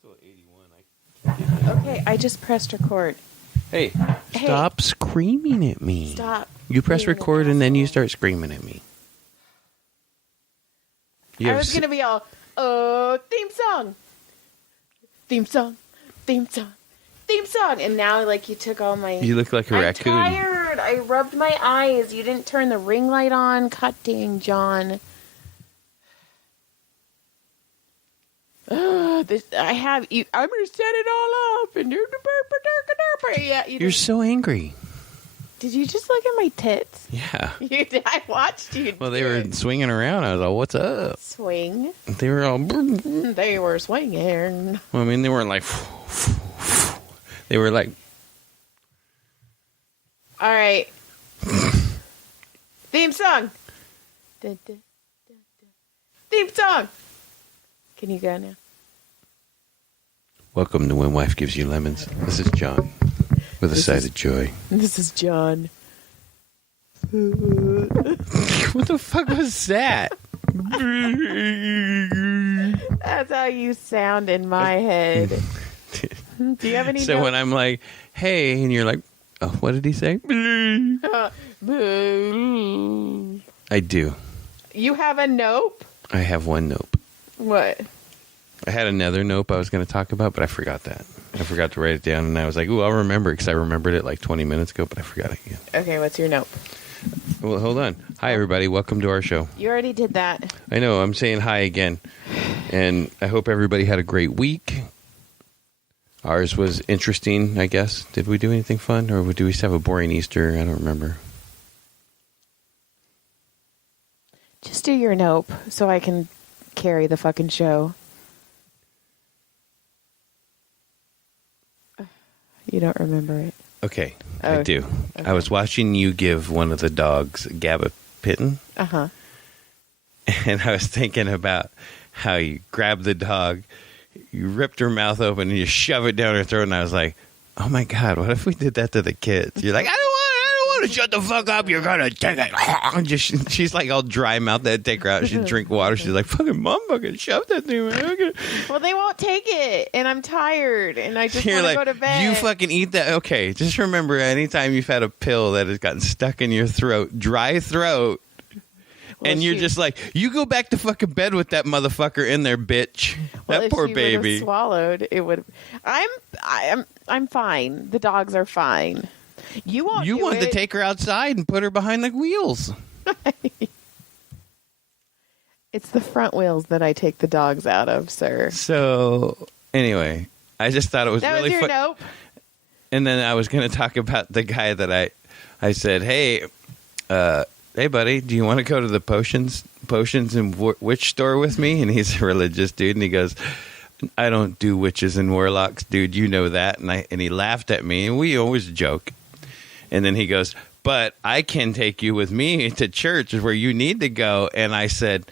still at 81. Okay, I just pressed record. Hey, stop screaming at me. Stop. You press record and then you start screaming at me. I was going to be all, theme song. Theme song. Theme song. Theme song. And now, like, you took all my... You look like a raccoon. I'm tired. I rubbed my eyes. You didn't turn the ring light on. God dang, John. I have... I'm going to set it all up. And yeah, You're so angry. Did you just look at my tits? Yeah. You did. I watched you. Well, they were swinging around. I was like, what's up? Swing. They were all... They were swinging. Well, I mean, they weren't like... They were like... All right. Theme song. Dun, dun, dun, dun. Theme song. Can you go now? Welcome to When Wife Gives You Lemons. This is John with a side of joy. This is John. What the fuck was that? That's how you sound in my head. Do you have any So notes? when I'm like, hey, and you're like, oh, what did he say? I do. You have a nope? I have one nope. What? I had another nope I was going to talk about, but I forgot that. I forgot to write it down, and I was like, ooh, I'll remember it, because I remembered it like 20 minutes ago, but I forgot it again. Okay, what's your nope? Well, hold on. Hi, everybody. Welcome to our show. You already did that. I know. I'm saying hi again, and I hope everybody had a great week. Ours was interesting, I guess. Did we do anything fun, or do we just have a boring Easter? I don't remember. Just do your nope so I can carry the fucking show. You don't remember it. Okay, Oh, I do. okay. I was watching you give one of the dogs gabapentin, Uh-huh. and I was thinking about how you grab the dog, you ripped her mouth open, and you shove it down her throat, and I was like, oh my God, what if we did that to the kids? You're like, I don't want to shut the fuck up, you're gonna take it. She's like all dry mouth. They'd take her out, she'd drink water, she's like, fucking mom fucking shove that thing, man. Well, they won't take it, and I'm tired, and I just You're want to like, go to bed. you fucking eat that. Okay, just remember, anytime you've had a pill that has gotten stuck in your throat, dry throat, Well, and you're just like, you go back to fucking bed with that motherfucker in there, bitch. Well, that if poor she baby. would've swallowed, it would. I'm fine. The dogs are fine. You won't. You do want it. to take her outside and put her behind the wheels. It's the front wheels that I take the dogs out of, sir. So, anyway, I just thought it was That really was your fun. nope. And then I was going to talk about the guy that I said, hey, buddy, do you want to go to the potions and witch store with me? And he's a religious dude, and he goes, I don't do witches and warlocks, dude. You know that. And he laughed at me, and we always joke. And then he goes, but I can take you with me to church where you need to go. And I said,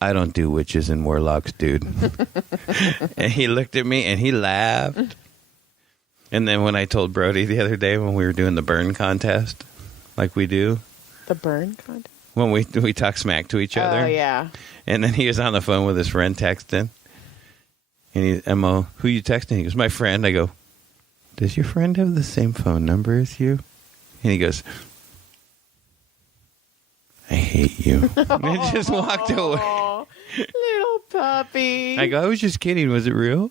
I don't do witches and warlocks, dude. And he looked at me and he laughed. And then when I told Brody the other day when we were doing the burn contest, like we do, The burn contest. when we talk smack to each other. Oh yeah. And then he was on the phone with his friend texting. And Emma, who you texting? He goes, my friend. I go, does your friend have the same phone number as you? And he goes, I hate you. And he just walked away. Oh, little puppy. I go, I was just kidding. Was it real?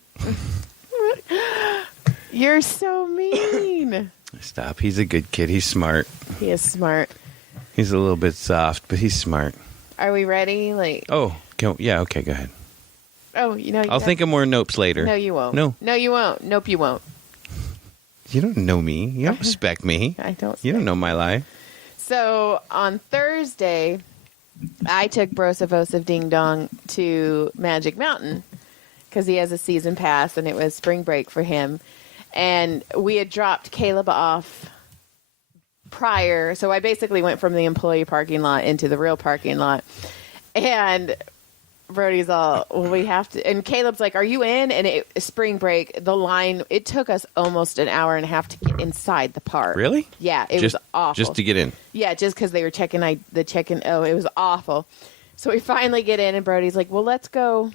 You're so mean. Stop. He's a good kid. He's smart. He is smart. He's a little bit soft, but he's smart. Are we ready? Oh, yeah, okay, go ahead. Oh, you know. I'll think of more nopes later. No, you won't. No. No, you won't. Nope, you won't. You don't know me. You don't respect me. I don't. You don't know my life. So on Thursday, I took Brosivosive Ding Dong to Magic Mountain because he has a season pass and it was spring break for him. And we had dropped Caleb off prior. So I basically went from the employee parking lot into the real parking lot. And Brody's all, well, we have to. And Caleb's like, are you in? And spring break, the line, it took us almost an hour and a half to get inside the park. Really? Yeah, it was awful. Just to get in? Yeah, just because they were checking the check-in. Oh, it was awful. So we finally get in, and Brody's like, well, let's go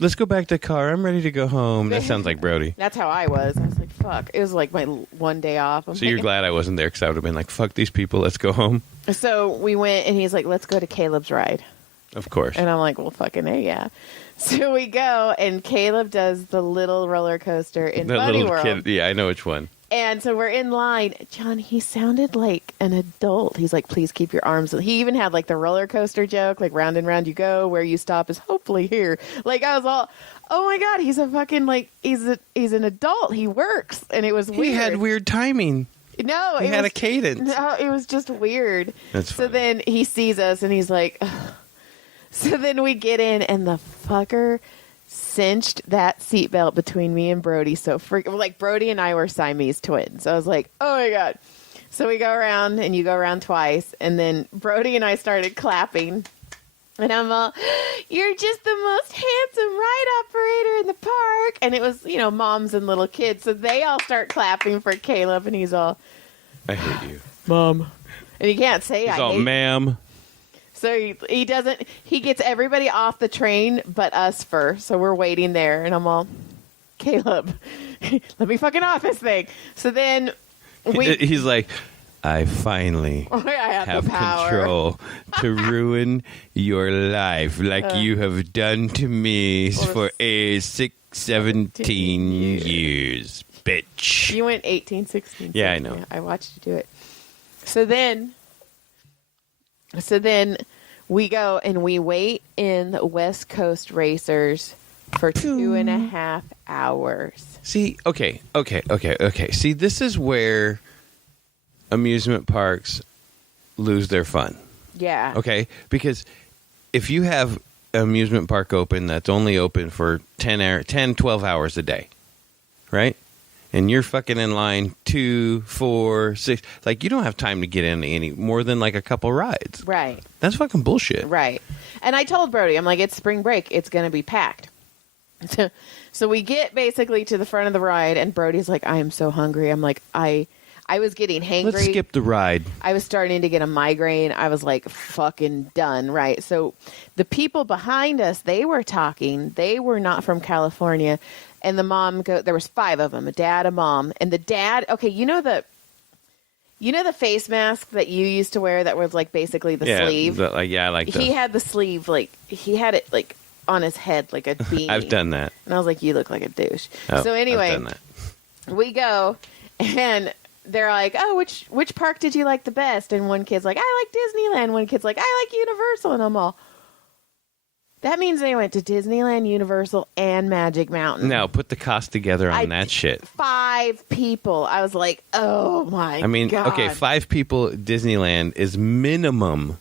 let's go back to the car. I'm ready to go home. That sounds like Brody. That's how I was. I was like, fuck. It was like my one day off. So you're glad I wasn't there because I would have been like, fuck these people. Let's go home. So we went, and he's like, let's go to Caleb's ride. Of course. And I'm like, well, fucking A, yeah. So we go, and Caleb does the little roller coaster in that Bunny little World. kid. Yeah, I know which one. And so we're in line. John, he sounded like an adult. He's like, please keep your arms. He even had like the roller coaster joke, like round and round you go. Where you stop is hopefully here. Like I was all, oh my God, he's a fucking like, he's an adult. He works. And it was weird. He had weird timing. No, he had a cadence. No, it was just weird. That's so funny. then he sees us and he's like, ugh. So then we get in and the fucker cinched that seatbelt between me and Brody. So like Brody and I were Siamese twins. I was like, oh my God. So we go around and you go around twice. And then Brody and I started clapping. And I'm all, you're just the most handsome ride operator in the park. And it was, moms and little kids. So they all start clapping for Caleb. And he's all, I hate you. Mom. And he can't say He's I all, hate ma'am. So he doesn't, he gets everybody off the train but us first. So we're waiting there. And I'm all, Caleb, let me fucking off this thing. So then he's like, I finally I have the power. control to ruin your life like you have done to me for 17 years, bitch. You went 18, 16. Yeah, I know. Yeah, I watched you do it. So then we go and we wait in the West Coast Racers for 2.5 hours. See, okay. See, this is where amusement parks lose their fun. Yeah. Okay? Because if you have an amusement park open that's only open for 10, 12 hours a day, right? And you're fucking in line 2, 4, 6. Like, you don't have time to get in any more than like a couple rides. Right. That's fucking bullshit. Right. And I told Brody, I'm like, it's spring break. It's going to be packed. So we get basically to the front of the ride, and Brody's like, I am so hungry. I'm like, I was getting hangry. Let's skip the ride. I was starting to get a migraine. I was like, fucking done, right? So the people behind us, they were talking. They were not from California. And the mom, there was 5 of them, a dad, a mom. And the dad, okay, you know the face mask that you used to wear that was like basically the sleeve? I like that. He had the sleeve, like, he had it like on his head like a beanie. I've done that. And I was like, you look like a douche. Oh, So anyway, I've done that. we go, and they're like, oh, which park did you like the best? And one kid's like, I like Disneyland. One kid's like, I like Universal. And I'm all, that means they went to Disneyland, Universal, and Magic Mountain. Now, put the cost together on that shit. 5 people. I was like, oh my God. Okay, 5 people at Disneyland is minimum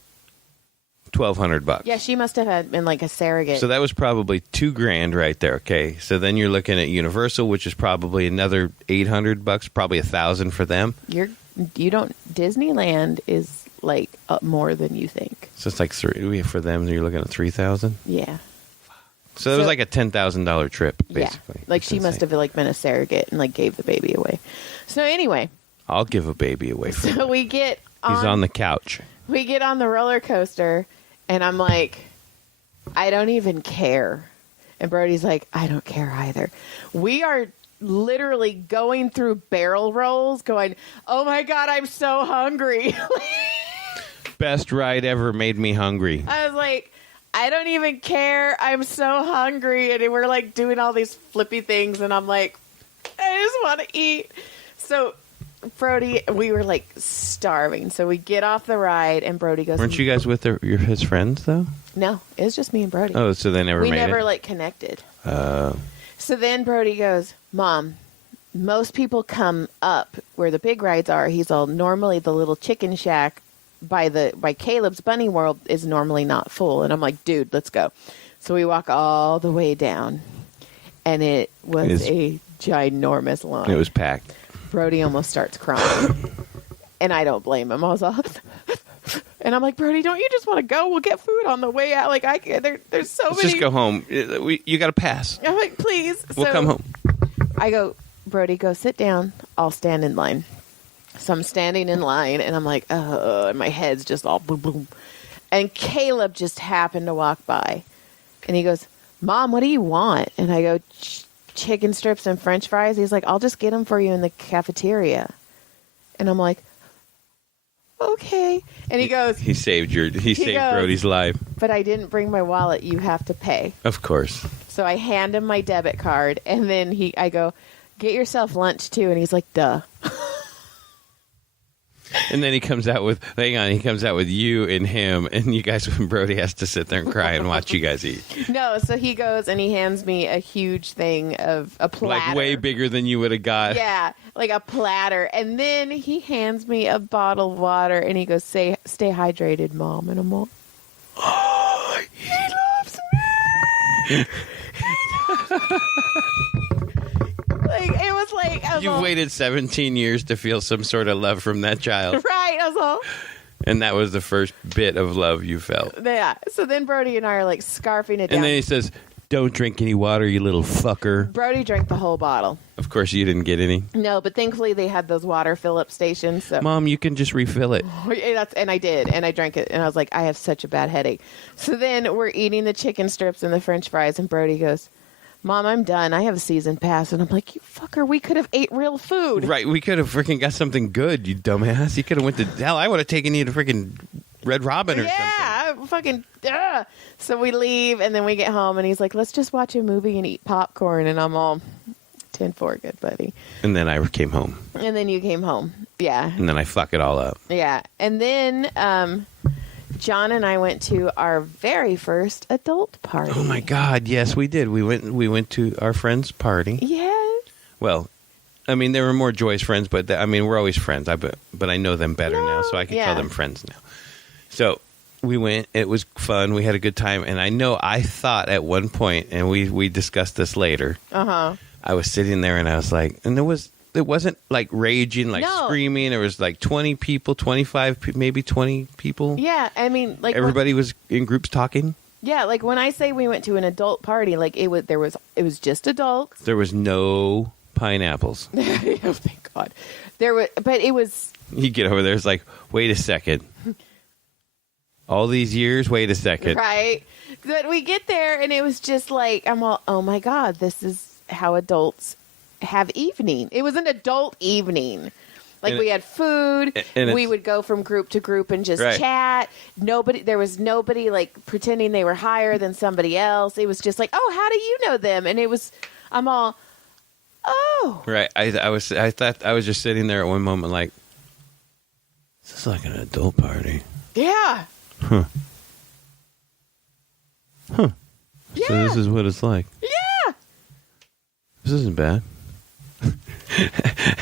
$1,200. Yeah, she must have been like a surrogate. So that was probably $2,000 right there. Okay, so then you're looking at Universal, which is probably another $800, probably $1,000 for them. Disneyland is like more than you think. So it's like for them. You're looking at $3,000. Yeah. So it was like a $10,000 trip, basically. Yeah. Like she must have like been a surrogate and like gave the baby away. So anyway, I'll give a baby away for so we get He's on the couch. We get on the roller coaster, and I'm like, I don't even care. And Brody's like, I don't care either. We are literally going through barrel rolls going, oh my God, I'm so hungry. Best ride ever, made me hungry. I was like, I don't even care. I'm so hungry. And we're like doing all these flippy things. And I'm like, I just want to eat. So Brody, we were like starving. So we get off the ride and Brody goes, weren't you guys with his friends though? No, it was just me and Brody. Oh, so they never made it? We never like connected. So then Brody goes, Mom, most people come up where the big rides are. He's all, normally the little chicken shack by Caleb's Bunny World is normally not full. And I'm like, dude, let's go. So we walk all the way down, and it was a ginormous line. It was packed. Brody almost starts crying, and I don't blame him. I was all, and I'm like, Brody, don't you just want to go? We'll get food on the way out. Like there's so Let's many. just go home. You got to pass. I'm like, please. We'll come home. I go, Brody, go sit down. I'll stand in line. So I'm standing in line, and I'm like, and my head's just all boom, boom. And Caleb just happened to walk by. And he goes, Mom, what do you want? And I go, chicken strips and French fries. He's like, I'll just get them for you in the cafeteria. And I'm like, okay. And he goes, he saved Brody's life. But I didn't bring my wallet. You have to pay. Of course. So I hand him my debit card, and then I go, get yourself lunch too. And he's like, duh. And then he comes out with you and him, and you guys, when Brody has to sit there and cry and watch you guys eat. No, so he goes and he hands me a huge thing of a platter. Like way bigger than you would have got. Yeah, like a platter. And then he hands me a bottle of water, and he goes, stay hydrated, Mom. And I'm all, oh, he loves me. Like, it was like... You've waited 17 years to feel some sort of love from that child. Right, I was all... And that was the first bit of love you felt. Yeah. So then Brody and I are like scarfing it down. And then he says, don't drink any water, you little fucker. Brody drank the whole bottle. Of course you didn't get any. No, but thankfully they had those water fill-up stations. So. Mom, you can just refill it. And I did. And I drank it. And I was like, I have such a bad headache. So then we're eating the chicken strips and the French fries. And Brody goes... Mom, I'm done. I have a season pass. And I'm like, you fucker, we could have ate real food. Right, we could have freaking got something good, you dumbass. You could have went to... Hell, I would have taken you to freaking Red Robin or something. Yeah, fucking... So we leave, and then we get home, and he's like, let's just watch a movie and eat popcorn. And I'm all, 10-4, good buddy. And then I came home. And then you came home. Yeah. And then I fuck it all up. Yeah. And then... John and I went to our very first adult party. Oh my God! Yes, we did. We went to our friend's party. Yes. Well, I mean, they were more Joy's friends, but we're always friends. But I know them better now, so I can call them friends now. So we went. It was fun. We had a good time, and I thought at one point, and we discussed this later. I was sitting there, and I was like, and it wasn't like raging, like screaming. There was like 20 people, 25, maybe 20 people. Yeah, I mean, like everybody was in groups talking. Yeah, like when I say we went to an adult party, like it was just adults. There was no pineapples. Oh, thank God. But it was. You get over there, it's like, wait a second. All these years, wait a second. Right. But we get there, and it was just like, I'm all, oh my God, this is how adults have evening. It was an adult evening. Like, we had food. We would go from group to group and just chat. There was nobody like pretending they were higher than somebody else. It was just like, oh, how do you know them? And I'm all, oh. Right. I thought I was just sitting there at one moment like, this is like an adult party. Yeah. Huh. Yeah. So this is what it's like. Yeah. This isn't bad.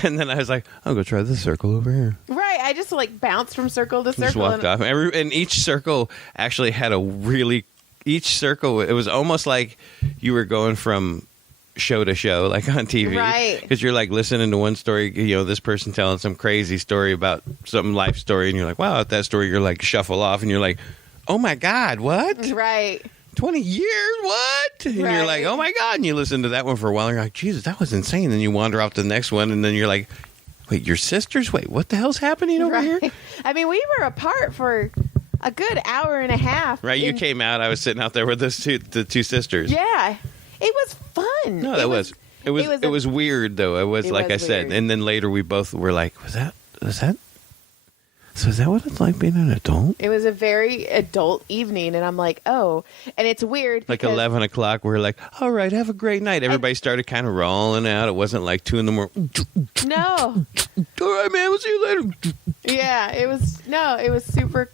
And then I was like, I'll go try this circle over here. Right. I just like bounced from circle to circle. Just walked off. And each circle actually had each circle, it was almost like you were going from show to show, like on TV. Right. Because you're like listening to one story, this person telling some crazy story about some life story, and you're like, wow, at that story, you're like, shuffle off, and you're like, oh my God, what? Right. 20 years, what? And you're like, oh my God. And you listen to that one for a while, and you're like, Jesus, that was insane. Then you wander off to the next one, and then you're like, wait, your sisters? Wait, what the hell's happening over here? I mean, we were apart for a good hour and a half. Right, you came out, I was sitting out there with the two sisters. Yeah. It was fun. No, it was weird, though. It was like I said. And then later we both were like, was that? So is that what it's like being an adult? It was a very adult evening, and I'm like, oh. And it's weird. Like 11 o'clock, we were like, all right, have a great night. Everybody started kind of rolling out. It wasn't like 2 in the morning. No. All right, man, we'll see you later. Yeah, it was super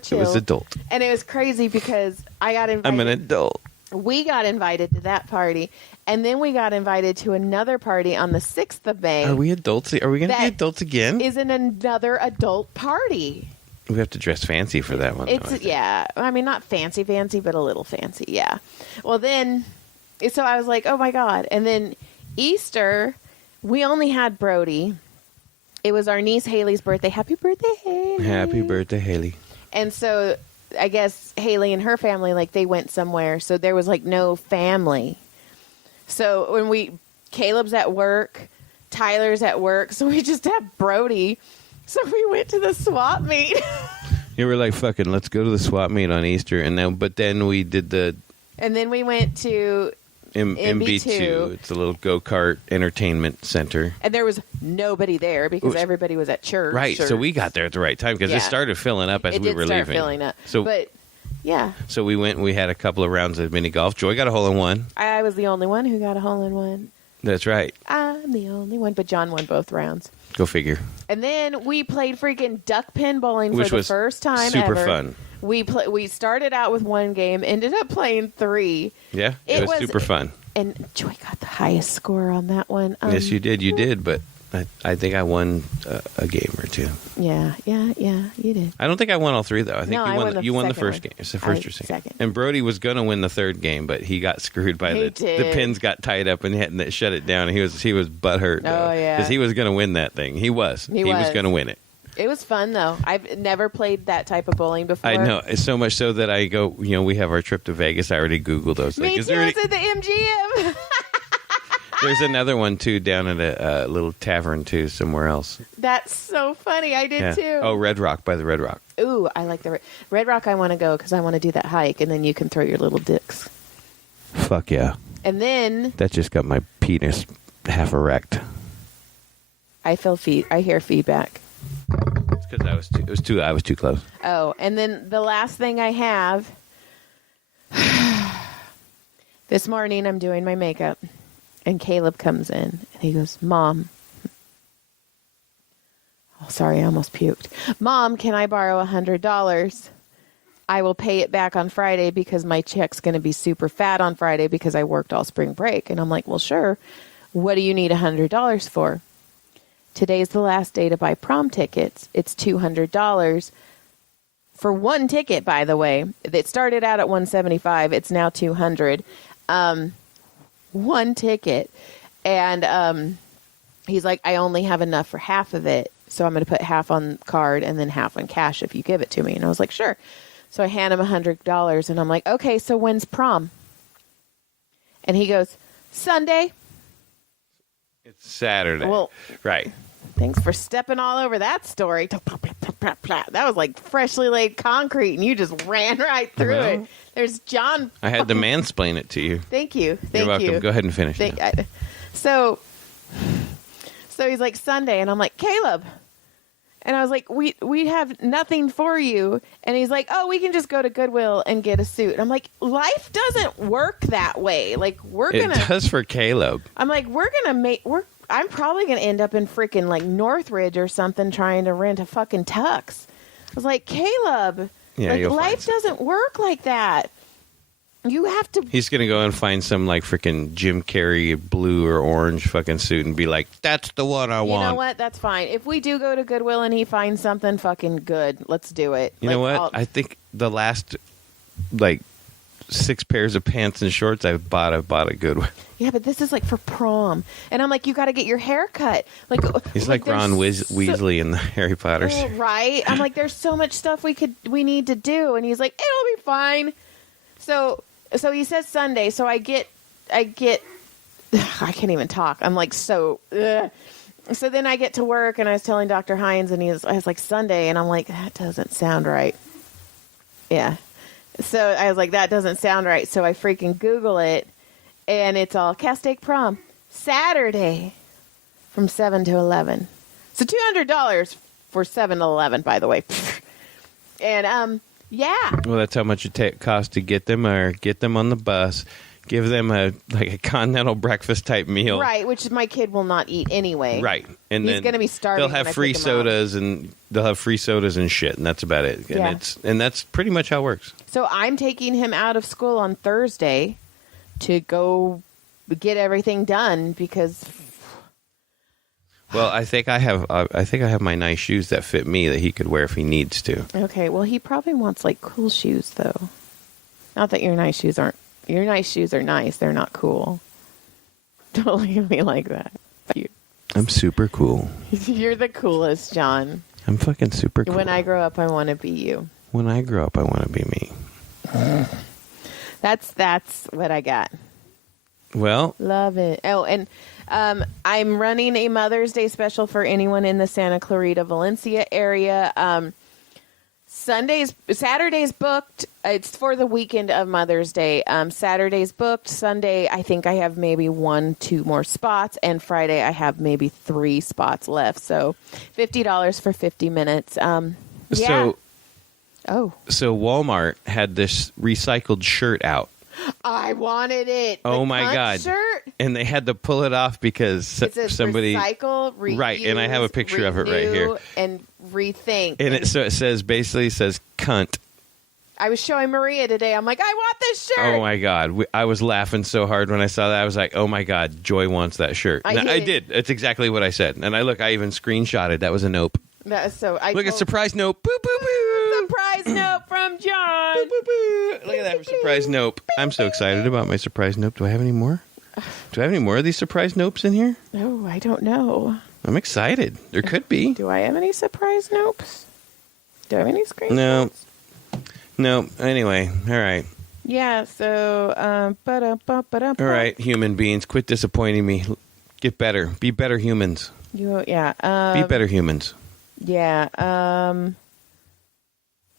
chill. It was adult. And it was crazy because I got invited. I'm an adult. We got invited to that party, and then we got invited to another party on the 6th of May. Are we adults? Are we going to be adults again? Is in another adult party. We have to dress fancy for that one. Yeah. I mean, not fancy, but a little fancy. Yeah. Well, then, so I was like, oh my God. And then Easter, we only had Brody. It was our niece Haley's birthday. Happy birthday, Haley. Happy birthday, Haley. And so I guess Haley and her family, like, they went somewhere. So there was, like, no family. So Caleb's at work, Tyler's at work, so we just have Brody. So we went to the swap meet. You were like, fucking, let's go to the swap meet on Easter. But then we did And then we went to MB2. It's a little go-kart entertainment center. And there was nobody there because everybody was at church. Right. So we got there at the right time because it started filling up as we were leaving. It did start filling up. So, but, yeah. So we went and we had a couple of rounds of mini golf. Joy got a hole-in-one. I was the only one who got a hole-in-one. That's right. I'm the only one, but John won both rounds. Go figure. And then we played freaking duck pin bowling for the first time super ever. Fun. We started out with one game, ended up playing 3. Yeah, it was super fun. And Joy got the highest score on that one. Yes, you did. You did, but I think I won a game or 2. Yeah, you did. I don't think I won all 3, though. I think you won the first game. It's the first or second. And Brody was going to win the third game, but he got screwed by the pins got tied up and they shut it down. And he was butthurt. Oh, yeah. Because he was going to win that thing. He was going to win it. It was fun, though. I've never played that type of bowling before. I know. It's so much so that I go, we have our trip to Vegas. I already Googled those. Me too. It's at the MGM. There's another one, too, down at a little tavern, too, somewhere else. That's so funny. I did, too. Oh, Red Rock, by the Red Rock. Ooh, I like the Red Rock. I want to go because I want to do that hike, and then you can throw your little dicks. Fuck yeah. And then... That just got my penis half erect. I hear feedback. It's because I was too close. Oh, and then the last thing I have... This morning, I'm doing my makeup. And Caleb comes in, and he goes, Mom. Oh, sorry, I almost puked. Mom, can I borrow $100? I will pay it back on Friday because my check's going to be super fat on Friday because I worked all spring break. And I'm like, well, sure. What do you need $100 for? Today's the last day to buy prom tickets. It's $200 for one ticket, by the way. It started out at $175. It's now $200. One ticket. And he's like, I only have enough for half of it, so I'm going to put half on card and then half on cash if you give it to me. And I was like, sure. So I hand him $100, and I'm like, okay, so when's prom? And he goes, Sunday. It's Saturday. Well, right. Thanks for stepping all over that story. That was like freshly laid concrete, and you just ran right through it. There's John. I had to mansplain it to you. Thank you. You're welcome. Go ahead and finish. So he's like, Sunday, and I'm like, Caleb. And I was like, we have nothing for you. And he's like, oh, we can just go to Goodwill and get a suit. And I'm like, life doesn't work that way. Like, It does for Caleb. I'm like, I'm probably going to end up in freaking like Northridge or something trying to rent a fucking tux. I was like, Caleb, life doesn't work like that. You have to. He's going to go and find some like freaking Jim Carrey blue or orange fucking suit and be like, that's the one I want. You know what? That's fine. If we do go to Goodwill and he finds something fucking good, let's do it. You know what? I think the last like 6 pairs of pants and shorts I've bought at Goodwill. Yeah, but this is like for prom. And I'm like, you got to get your hair cut. Like, he's like Ron Weasley in the Harry Potter series. Right? I'm like, there's so much stuff we need to do. And he's like, it'll be fine. So he says Sunday. So I can't even talk. I'm like, so then I get to work, and I was telling Dr. Hines, and I was like, Sunday. And I'm like, that doesn't sound right. Yeah. So I was like, that doesn't sound right. So I freaking Google it, and it's all Castake Prom Saturday from 7 to 11. So $200 for 7 to 11, by the way. And yeah. Well, that's how much it costs to get them on the bus. Give them a continental breakfast type meal, right? Which my kid will not eat anyway, right? And he's going to be starving. They'll have free sodas and shit, and that's about it. And that's pretty much how it works. So I'm taking him out of school on Thursday to go get everything done because. Well, I think I have my nice shoes that fit me that he could wear if he needs to. Okay, well he probably wants like cool shoes though. Not that your nice shoes are nice. They're not cool. Don't look at me like that. I'm super cool. You're the coolest, John. I'm fucking super cool. When I grow up, I want to be you. When I grow up, I want to be me. That's what I got. Well, love it. Oh, and I'm running a Mother's Day special for anyone in the Santa Clarita, Valencia area. Saturday's booked. It's for the weekend of Mother's Day. Saturday's booked. Sunday, I think I have maybe 1-2 more spots, and Friday I have maybe 3 spots left. So, $50 for 50 minutes. Yeah. So Walmart had this recycled shirt out. I wanted it. Oh my God! Shirt? And they had to pull it off because it says somebody recycle, reuse, right. And I have a picture of it right here. And rethink. And it says basically says cunt. I was showing Maria today. I'm like, I want this shirt. Oh my God! I was laughing so hard when I saw that. I was like, oh my God, Joy wants that shirt. I did. It's exactly what I said. And I even screenshotted. That was a nope. That is so. Look at surprise nope. Boo boo boo. Surprise nope from John. Boo boo boo. Look at that surprise nope. I'm so excited about my surprise nope. Do I have any more? Do I have any more of these surprise nopes in here? No, I don't know. I'm excited. There could be. Do I have any surprise nopes? Do I have any screenshots? No. Anyway, all right. Yeah. So, all right, human beings, quit disappointing me. Get better. Be better humans. Be better humans. Yeah.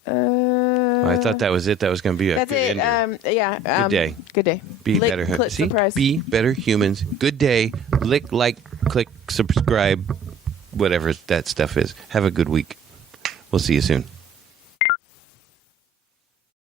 I thought that was it. That was going to be a good ender. Yeah. Good day. Good day. Be Lick, better. click, See? surprise. Be better humans. Good day. Lick, like, click, subscribe, whatever that stuff is. Have a good week. We'll see you soon.